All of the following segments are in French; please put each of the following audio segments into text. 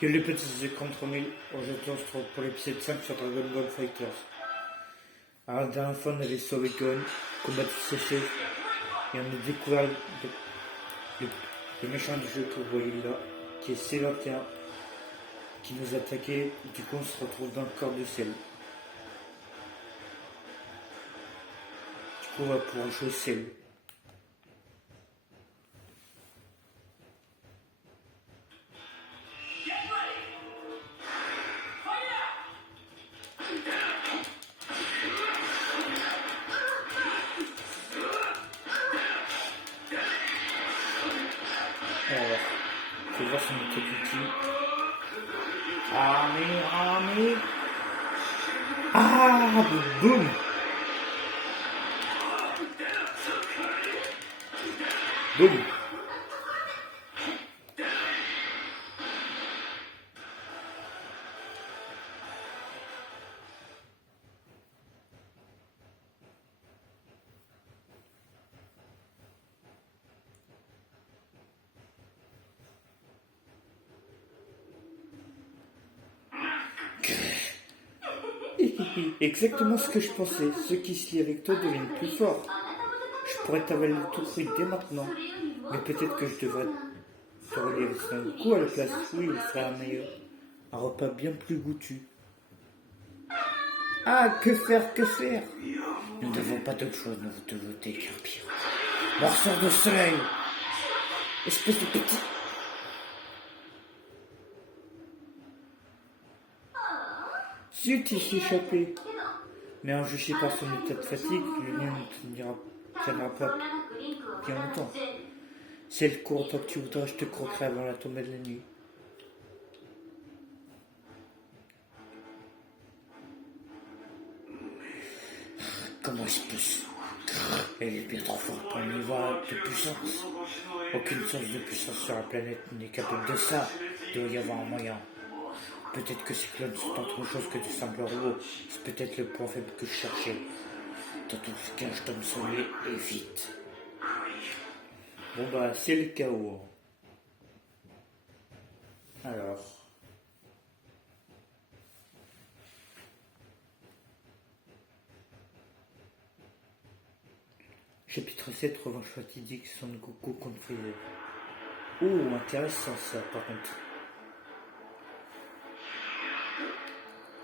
Yo les petits écrans 3000, aujourd'hui on se retrouve pour l'épisode 5 sur Dragon Ball Fighters. Alors la dernière fois on avait sauvé Gon, combattu ses chefs, et on a découvert le méchant du jeu que vous voyez là, qui est C21, qui nous a attaqué, du coup on se retrouve dans le corps de Cell. Du coup on va pouvoir jouer Cell. Alors, je vais voir son méthode ultime. Armée. Ah, boum. Boum. Exactement ce que je pensais. Ceux qui se lient avec toi deviennent plus forts. Je pourrais t'avaler tout cru dès maintenant. Mais peut-être que je devrais te relier avec un coup à la place. Oui, il serait un meilleur. Un repas bien plus goûtu. Ah, que faire? Nous n'avons pas d'autre chose, nous devons qu'un pire. Morceau de soleil. Espèce de petit... Zut, il s'est échappé. Mais en juger par son état de fatigue, le lien ne tiendra pas bien longtemps. Si elle court autant que tu voudras, je te croquerai avant la tombée de la nuit. Comment est-ce possible? Elle est bien trop forte pour un niveau de puissance. Aucune source de puissance sur la planète n'est capable de ça. Il doit y avoir un moyen. Peut-être que ces clones sont autre chose que de simples robots. C'est peut-être le point faible que je cherchais. Dans tout ce cas, je dois me sauver et vite. Bon bah, c'est le chaos. Alors... Chapitre 7, revanche fatidique, Son Goku contre Freezer. Oh, intéressant ça, par contre.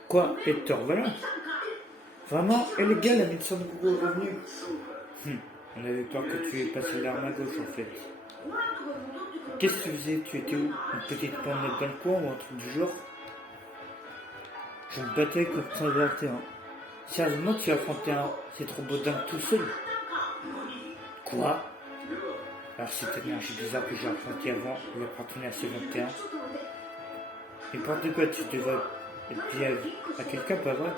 Quoi, Hector, voilà. Vraiment, et les gars, la médecine de Goku est revenue. On avait peur que tu aies passé l'arme à gauche, en fait. Qu'est-ce que tu faisais? Tu étais où? Une petite promenade dans le coin ou un truc du genre? Je me battais contre un 21. Sérieusement, tu as affronté cette robot dingue tout seul? Quoi? Alors cette énergie bizarre que j'ai affrontée avant, elle appartenait à C21. N'importe quoi, tu devrais être lié à quelqu'un, pas vrai?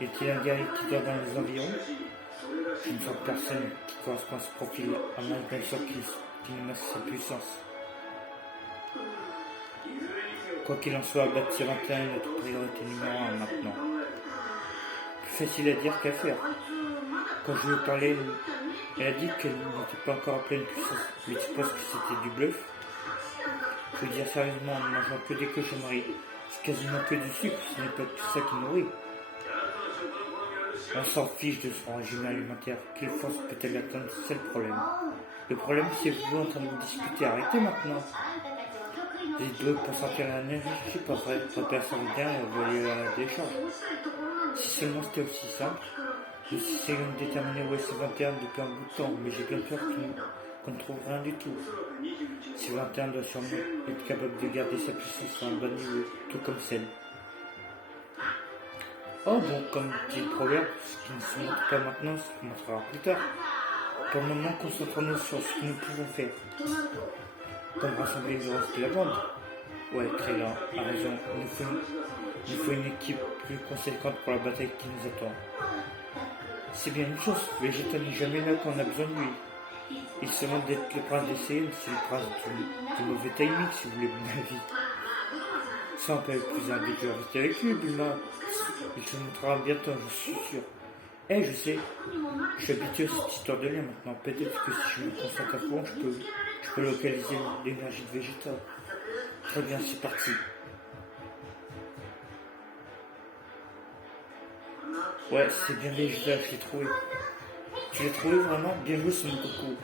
Est-il un guerrier qui dort dans les environs? Je ne sens personne qui correspond à ce profil, à moins bien sûr qu'il ne masse sa puissance. Quoi qu'il en soit, battre C21 est notre priorité numéro 1 maintenant. Plus facile à dire qu'à faire. Quand je lui ai parlé, elle a dit qu'elle n'était pas encore à pleine puissance. Mais tu penses que c'était du bluff? Je veux dire sérieusement, en ne mangeant que des cochonneries, c'est quasiment que du sucre, ce n'est pas tout ça qui nourrit. On s'en fiche de son régime alimentaire. Quelle force peut-elle atteindre? C'est le problème. Le problème, c'est vous en train de discuter. Arrêtez maintenant. Les deux pour sortir l'énergie, je sais pas vrai. Pas personne vient et envoyer à la décharge. Si seulement c'était aussi simple. Je suis essayant de déterminer où est C21 depuis un bout de temps, mais j'ai bien peur qu'on ne trouve rien du tout. C21 doit sûrement être capable de garder sa puissance à un bon niveau, tout comme celle. Oh bon, comme dit le proverbe, ce qui ne se montre pas maintenant se montrera plus tard. Pour le moment, concentrons-nous sur ce que nous pouvons faire. Comme rassembler le reste de la bande. Ouais, Krillin a raison, il faut une équipe plus conséquente pour la bataille qui nous attend. C'est bien une chose, Vegeta n'est jamais là quand on a besoin de lui. Il se demande d'être le prince des Saiyans, c'est le prince du mauvais timing si vous voulez mon avis. Ça, on peut être plus habitué à rester avec lui, Bulma. Il se montrera bientôt, je suis sûr. Je sais, je suis habitué à cette histoire de lien maintenant. Peut-être que si je me concentre à fond, je peux localiser l'énergie de Vegeta. Très bien, c'est parti. Ouais, c'est bien Vegeta, je l'ai trouvé. Tu l'as trouvé vraiment bien joué, c'est mon coucou.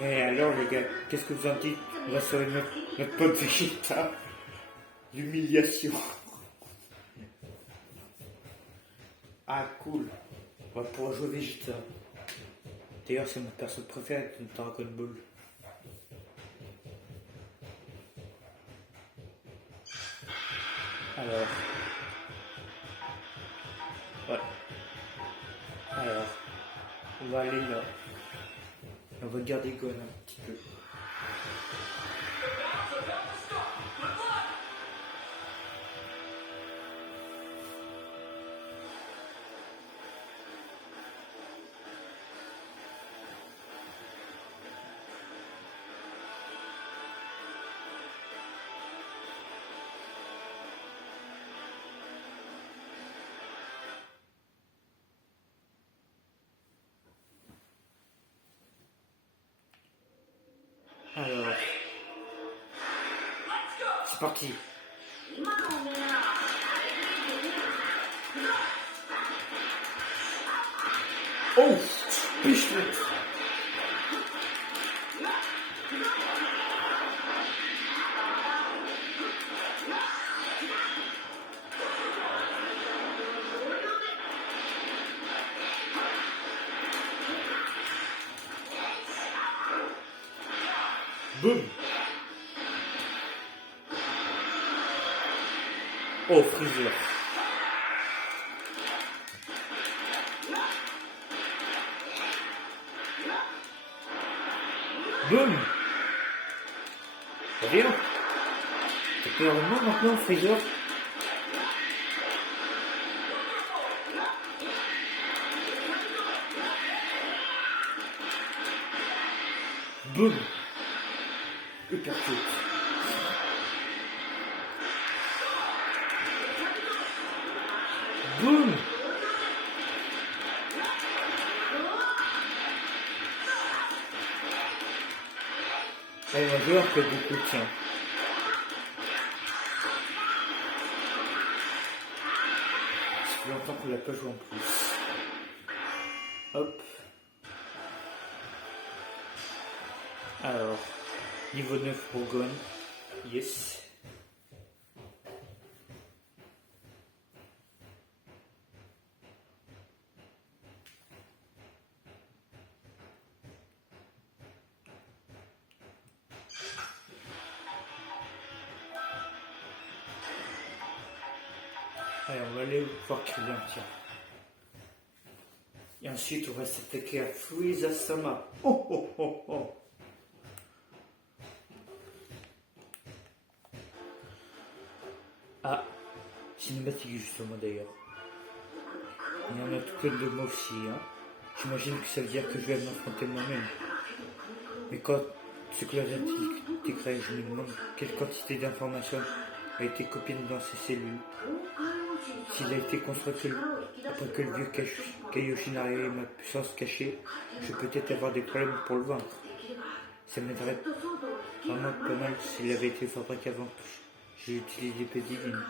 Et alors les gars, qu'est-ce que vous en dites? On va sauver notre pote Vegeta. L'humiliation. Ah cool. On va pouvoir jouer Vegeta. D'ailleurs c'est mon perso préféré de Dragon Ball. Alors. Ouais. Alors. On va aller là. On va garder Gon un petit peu. Alors. C'est parti. Oh, piche-le. Boum. Oh, Freezer. Boum. T'as vu, hein? T'as peur de moi maintenant, Freezer? Boum. Uppercut. Boum. Elle va voir que du coup, tiens. Ça fait longtemps qu'on l'a pas joué en plus. Hop. Alors, niveau 9 pour Gon. Yes. Allez, on va aller voir Krillin, tiens. Et ensuite, on va s'attaquer à Frieza-sama. Oh oh oh oh. Ah, cinématique justement d'ailleurs. Il y en a que de moi aussi, hein. J'imagine que ça veut dire que je vais m'affronter moi-même. Mais quand ce que l'identité crée, je me demande quelle quantité d'informations a été copiée dans ces cellules. S'il a été construit après que le vieux Kaioshinari ait ma puissance cachée, je peux peut-être avoir des problèmes pour le vaincre. Ça m'aiderait vraiment pas mal s'il avait été fabriqué avant que j'ai utilisé des petits lignes.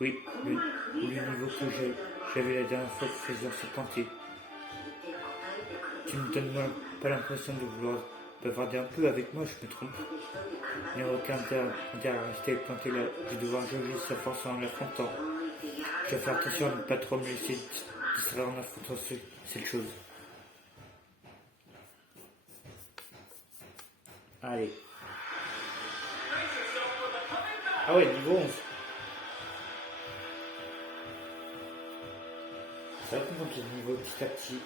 Oui, le niveau que j'avais la dernière fois que Freezer s'est planté. Tu me donnes pas l'impression de vouloir bavarder un peu avec moi, je me trompe. Il n'y a aucun intérêt à rester planté là. Je vais devoir jauger sa force en l'affrontant. Je vais faire attention à ne pas trop me laisser distraire en affrontant cette chose. Allez. Ah ouais, niveau 11. Ça va être monter le niveau petit à petit.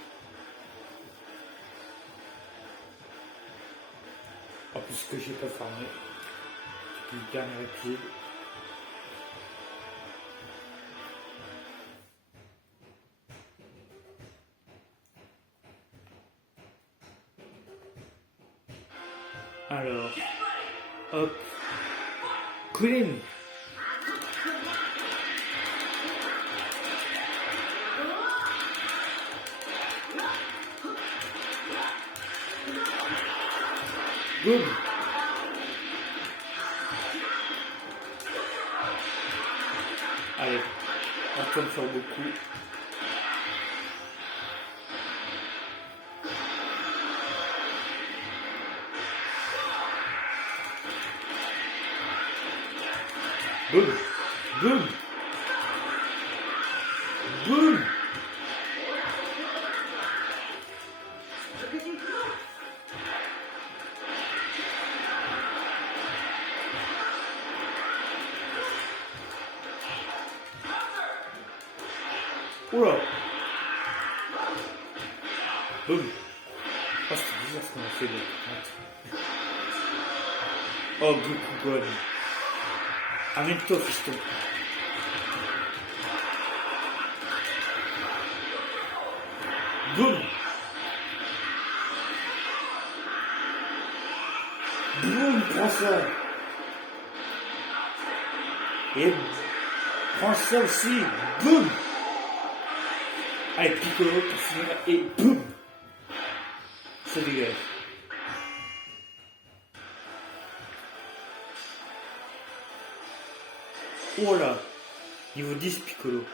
En plus que j'ai pas farmé. Depuis le dernier épisode. Alors, hop, Krillin. Boum. Allez, on tourne sur beaucoup. Boum, boum, boum. Oula. Boum. Oh, c'est bizarre ce qu'on a fait là. Oh, Goku Gon. Amène-toi, fiston. Boum. Boum, prends ça. Et prends ça aussi. Boum. Allez, Piccolo pour finir. Et boum. Ça dégage. Oh là. Niveau 10 Piccolo.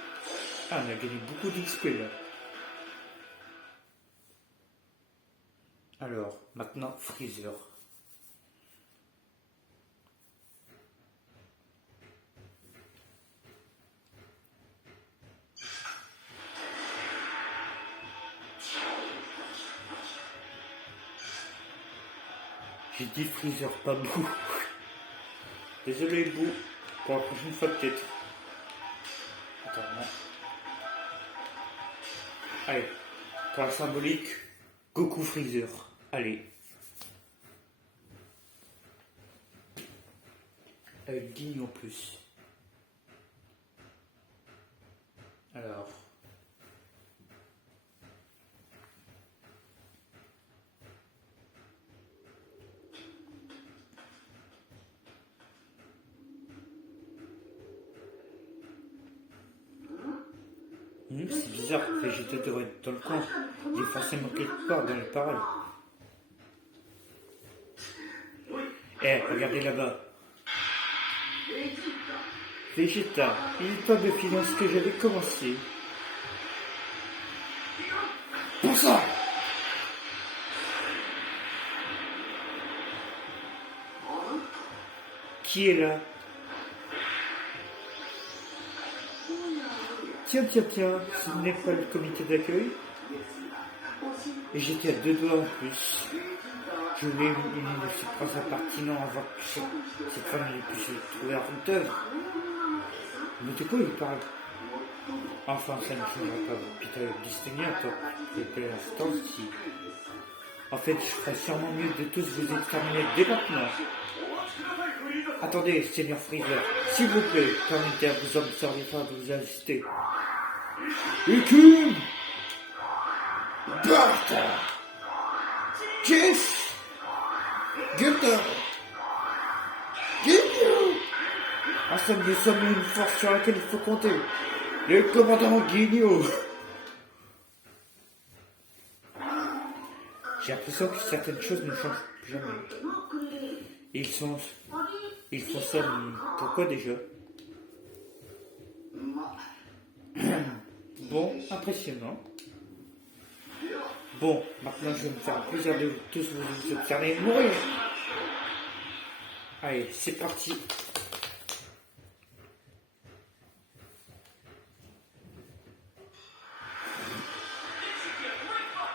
Ah, on a gagné beaucoup d'XP là. Alors, maintenant Freezer. J'ai dit Freezer, pas Boo. Désolé Boo, pour la prochaine fois peut-être. Attends, non. Allez, pour la symbolique, Goku Freezer. Allez. Avec digne en plus. Alors. C'est bizarre, Vegeta devrait être dans le coin. Il est forcément quelque part dans les paroles. Eh, regardez là-bas. Vegeta, il est temps de finir ce que j'avais commencé. Pour ça! Qui est là? Tiens, ce n'est pas le comité d'accueil. Et j'étais à 2 doigts en plus. Je voulais une surprise pertinent avant que cette femme ne puisse trouver la route d'œuvre. Mais de quoi il parle? Enfin, ça ne changera pas. Putain, distinguer toi. Et l'instant, si. En fait, je ferais sûrement mieux de tous vous exterminer dès maintenant. Attendez, Seigneur Freezer, s'il vous plaît, permettez à vos hommes serviteurs de vous assister. Écoute! Bartha! Kiss! Gunther! Ginyu! Ensemble, nous sommes une force sur laquelle il faut compter. Le commandant Ginyu! J'ai l'impression que certaines choses ne changent jamais. Ils font ça, pourquoi déjà? Bon, impressionnant. Bon, maintenant je vais me faire un plaisir de tous vous observer et mourir. Allez, c'est parti.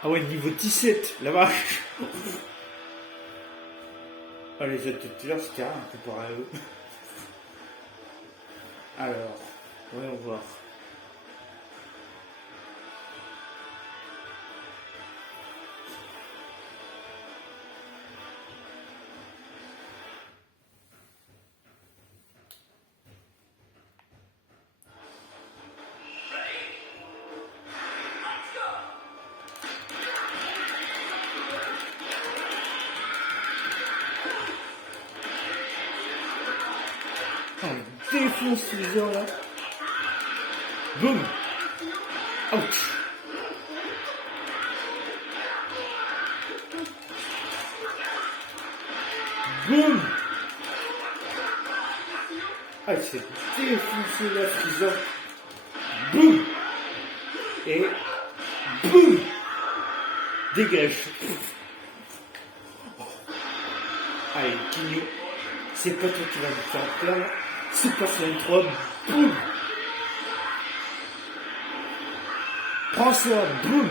Ah ouais, niveau 17, la vache. Ah, les autres de tout à l'heure, c'était rien comparé à eux. Alors, voyons voir. On défonce les heures là. Boum. Ouch. Boum. Ah, il s'est défoncé la Freezer. Boum. Et boum. Dégage. Allez, Kinyu, c'est pas toi qui vas me faire perdre. Super Saiyan 3, boum. Prends ça, boum.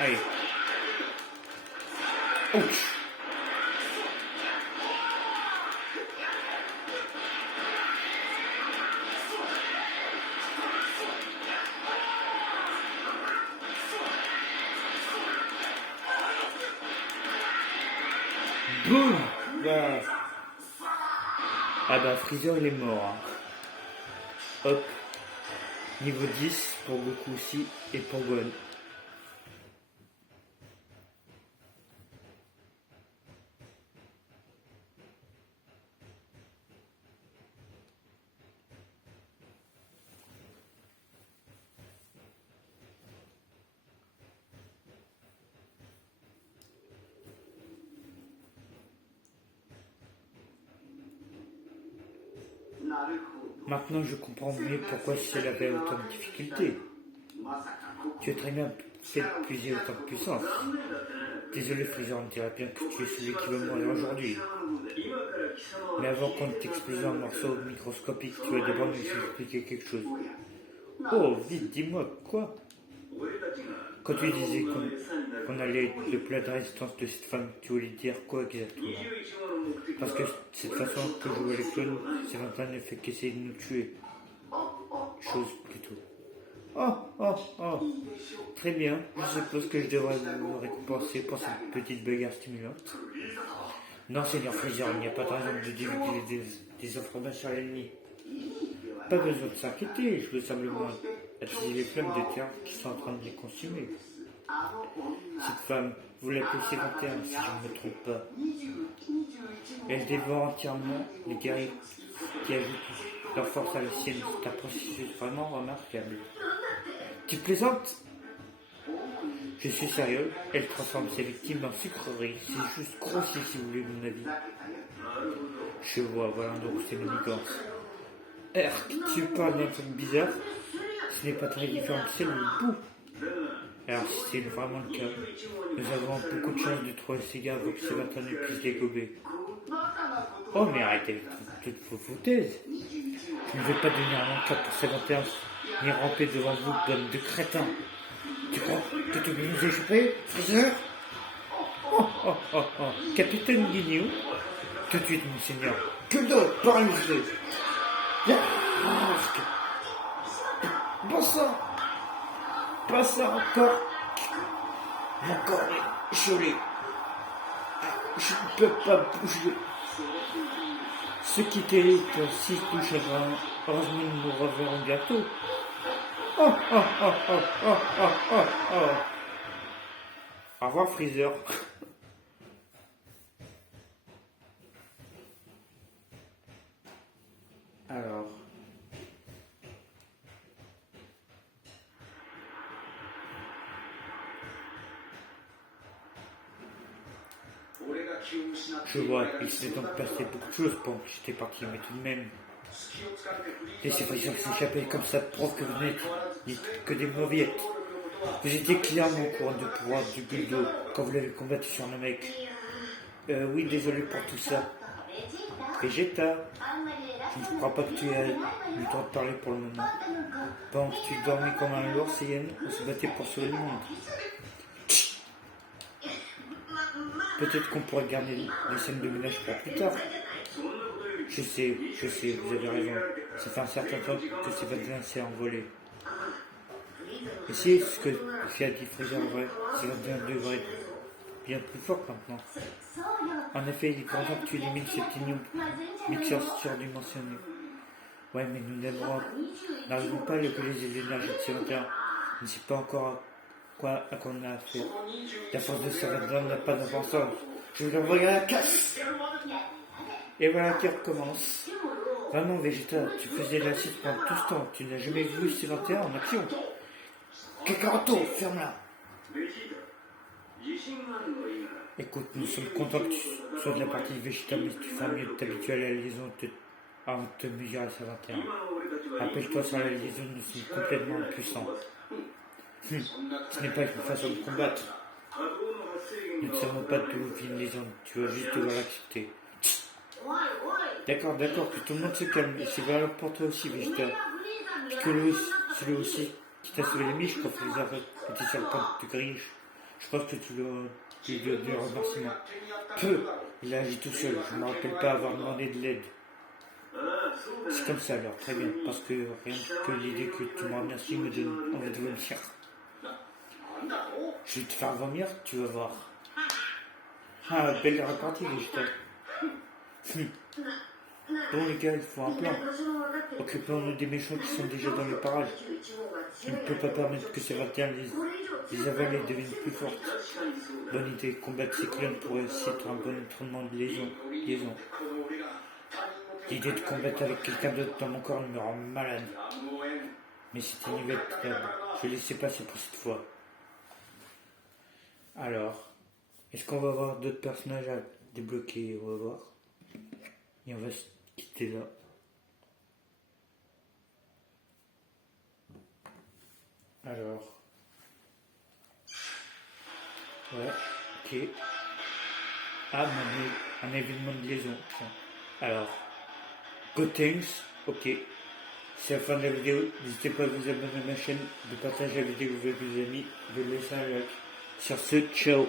Allez. Ouch. Boum. Bah. Ah bah Freezer il est mort. Hein. Hop. Niveau 10 pour Goku aussi et pour Gohan. Maintenant je comprends mieux pourquoi elle avait autant de difficultés. Tu as très bien fait de puiser autant de puissance. Désolé Freezer, on dirait bien que tu es celui qui va mourir aujourd'hui. Mais avant qu'on ne t'explose en morceaux microscopiques, tu vas d'abord nous expliquer quelque chose. Oh, vite, dis-moi, quoi? Quand tu disais qu'on allait être le plat de résistance de cette femme, tu voulais dire quoi exactement? Parce que cette façon que jouent les clones, c'est vraiment ne fait qu'essayer de nous tuer. Chose plutôt. Oh. Très bien, je suppose que je devrais vous récompenser pour cette petite bagarre stimulante. Non, Seigneur Freezer, il n'y a pas de raison de divulguer des informations à l'ennemi. Pas besoin de s'inquiéter, je veux simplement attiser les flammes de terre qui sont en train de les consumer. Cette femme, vous l'appelez C21 si je ne me trompe pas. Elle dévore entièrement les guerriers qui ajoutent leur force à la sienne. C'est un processus vraiment remarquable. Tu plaisantes? Je suis sérieux, elle transforme ses victimes en sucreries. C'est juste grossier si vous voulez mon avis. Je vois, voilà donc c'est manigance. Tu parles d'un truc bizarre? Ce n'est pas très différent de celle du bout. Alors si c'est vraiment le cas, nous avons beaucoup de chance de trouver ces gars avant que ces bâtons ne puissent les gober. Oh mais arrêtez toutes vos foutaises. Je ne vais pas devenir un encadre pour ces 21 ni ramper devant vous, bande de crétins. Tu crois que tu peux nous échapper, Freezer? Oh. Capitaine Guignou, tout de suite, monseigneur. Que d'autre, paralysé. Bon sang. Pas ça encore. Mon corps est gelé. Je ne peux pas bouger. Ce qui t'hérite si tout chagrin, heureusement nous nous reverrons bientôt. Oh. Au revoir Freezer. Alors. Je vois, il s'est donc passé beaucoup de choses pendant que j'étais parti, mais tout de même. Laissez Freezer s'échapper comme ça prouve que vous n'êtes que des mauviettes. Vous étiez clairement au courant du pouvoir du Guldo quand vous l'avez combattu sur le mec. Oui, désolé pour tout ça. Vegeta, je ne crois pas que tu aies eu le temps de parler pour le moment. Pendant que tu dormais comme un lourd Saiyan, on se battait pour sauver le monde. Peut-être qu'on pourrait garder les scènes de ménage pour plus tard. Je sais, vous avez raison. Ça fait un certain temps que ces 21 s'est envolé. Et c'est ce que a dit Freezer vrai, ces 21 devraient être bien plus forts maintenant. En effet, il est grand temps que tu élimines ce petit mixeur surdimensionné. Ouais, mais nous n'arrivons pas à localiser l'énergie de ces 21. On ne sait pas encore à quoi on a affaire. La force de ces 21 n'a pas d'importance. Je vais l'envoyer à la casse. Et voilà qui recommence. Vraiment, Vegeta, tu faisais la suite pendant tout ce temps. Tu n'as jamais vu C21 en action. Kakaroto, ferme-la. Écoute, nous sommes contents que tu sois de la partie végétale, mais si tu feras mieux de t'habituer à la liaison avant de te mesurer à 21. Rappelle-toi, sur la liaison, nous sommes complètement impuissants. Ce n'est pas une façon de combattre. Nous ne savons pas d'où vient une liaison, tu vas juste devoir l'accepter. D'accord, que tout le monde se calme, et c'est valable pour toi aussi, végétal. Puisque celui aussi qui t'a sauvé les miches quand les arrêts étaient sur le point de te griller. Je pense que tu lui as des remerciements. Peu, il a agi tout seul, je ne me rappelle pas avoir demandé de l'aide. C'est comme ça alors, très bien, parce que rien que l'idée que tu me remercies me donne envie de vomir. Je vais te faire vomir, tu vas voir. Ah, belle répartie, végétal. Bon les gars, il faut un plan. Occupons-nous des méchants qui sont déjà dans le parage. On ne peut pas permettre que ces 21 les avalées deviennent plus fortes. Bonne idée, combattre ces clones pourrait aussi être un bon entraînement de liaison. L'idée de combattre avec quelqu'un d'autre dans mon corps me rend malade. Mais c'est inévitable. Je vais laisser passer pour cette fois. Alors, est-ce qu'on va avoir d'autres personnages à débloquer? On va voir. Et on va se quitter là. Alors. Ouais, ok. Ah, un événement de liaison. Alors. Gotenks, ok. C'est la fin de la vidéo. N'hésitez pas à vous abonner à ma chaîne, de partager la vidéo avec vos amis, de laisser un like. Sur ce, ciao.